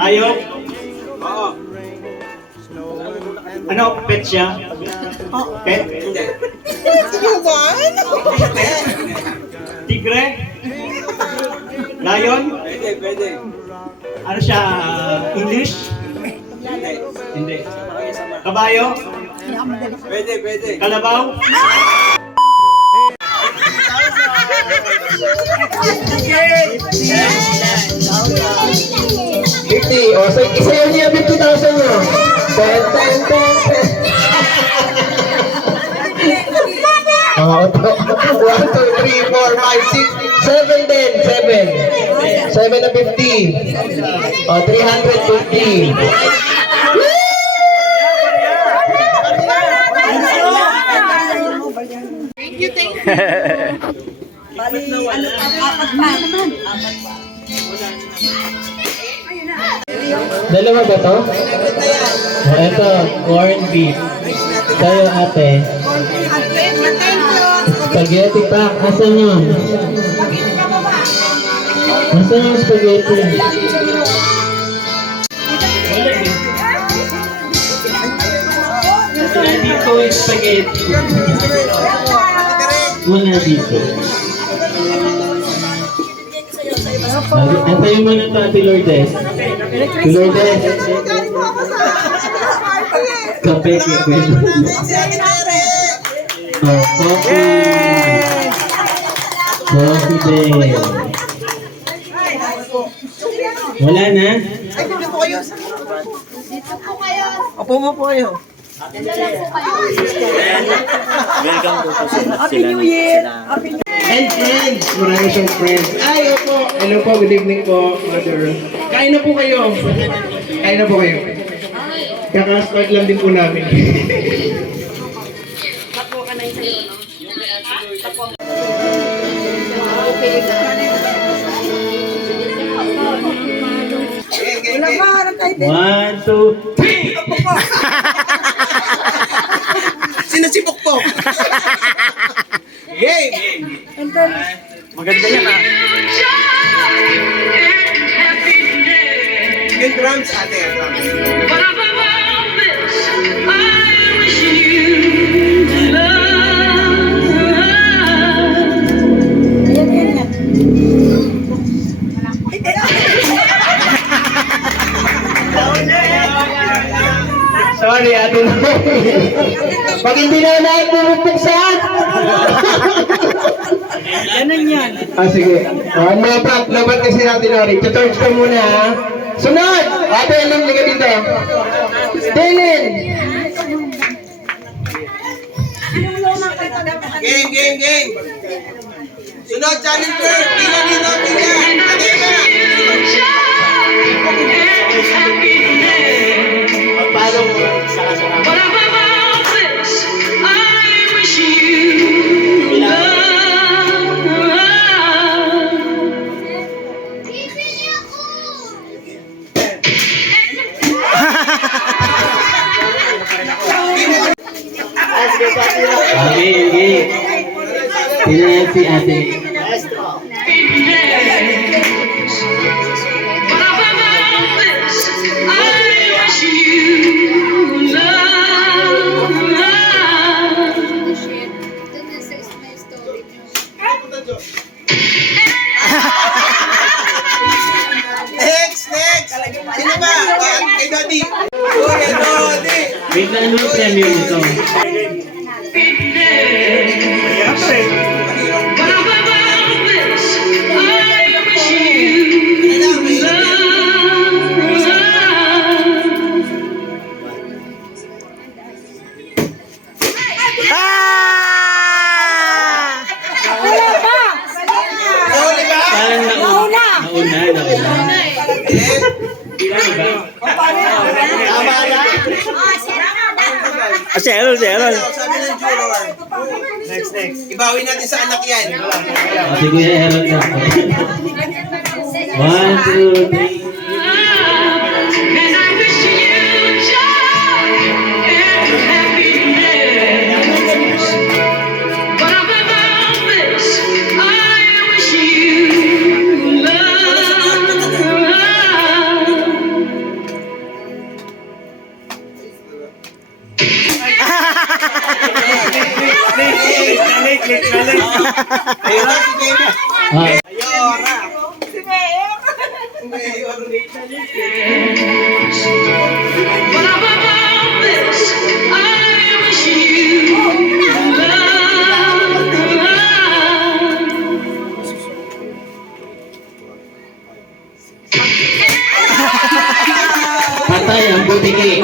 Ayaw? Oo. Ano, pet siya? Pet? Tigre? Lion? Pwede. Ano siya? English? Hindi. Kabayo? Pwede. Kalabaw? O, so isayaw niya 50,000 nyo. 10. Oo, 1, 2, 3, 4, 5, 6, 7 din. 7 na 50. O, 350. Dalawa ba to? O, ito, corned beef. Sa'yo, ate. Spaghetti pack. Asan yun? Asan yung spaghetti? Wala dito yung spaghetti. Wala dito. Antayin mo na ito, Ate Lourdes. Ate Lourdes. Kape, kape. Oh, coffee. Coffee din. Wala na? Opo mo po kayo. Welcome po po sila. And friends, marami siyang friends. Ay, opo. Hello po, good evening po, mother. Kain na po kayo. Kain na po kayo. Kaka-start lang din po namin. One, two, three! Sino si Pokpok? Game! Maganda yan ah. Yung drums, ate. Sorry, ate. Pag hindi na pumupuksan. Ganun yan. Sige. Labat kasi natin, Ori. Charge ka muna, ha? Sunod! Ate, alam ka dito. Dylan! Game! Sunod, challenger! Pila dito, pila! Ate na! Paano mo sa kasama? Okay. Tingnan si ate. Next! Sino ba? Kay Dodi. Kay Dodi. Wait na ano yung premyo nito? Si Errol. Sabi ng juror. Next. Ibawi natin sa anak yan. Si Kuya Errol na. 1, 2, 3. Ayun na si Baby. Ah, Ayun na. patay ang butiki.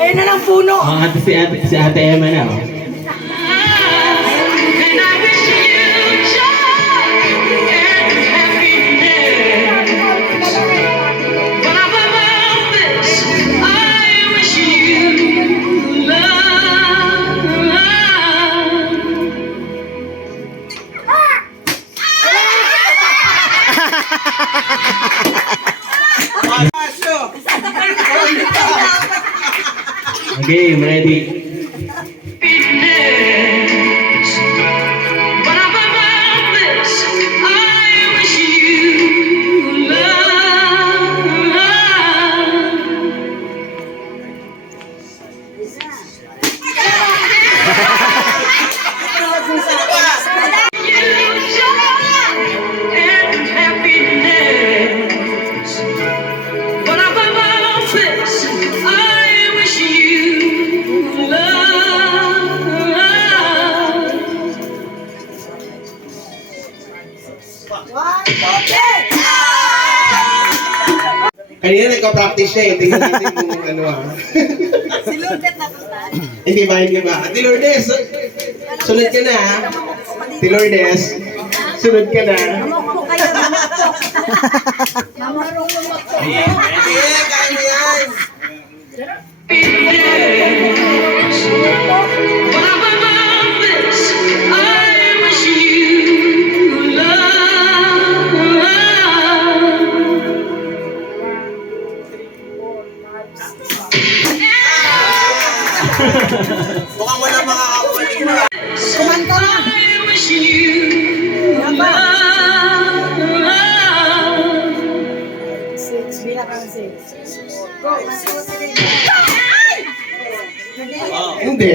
Ayun na lang puno. Ang ate si Ate Emma na. Oh. Pasyo. Okay, ready. Kanina nagka-practice siya eh. Tingnan natin kung ano ah. Si Lourdes na to. Hindi ba? Ate Lourdes, sunod ka na ha. Ate Lourdes, sunod ka na. Mamok kayo, mamok. Mamarong mamok. Sige, kaya mo yan. Mukhang wala makakakuha dito. Kumanta na. Six, bilang ka ng six. Go. Hindi.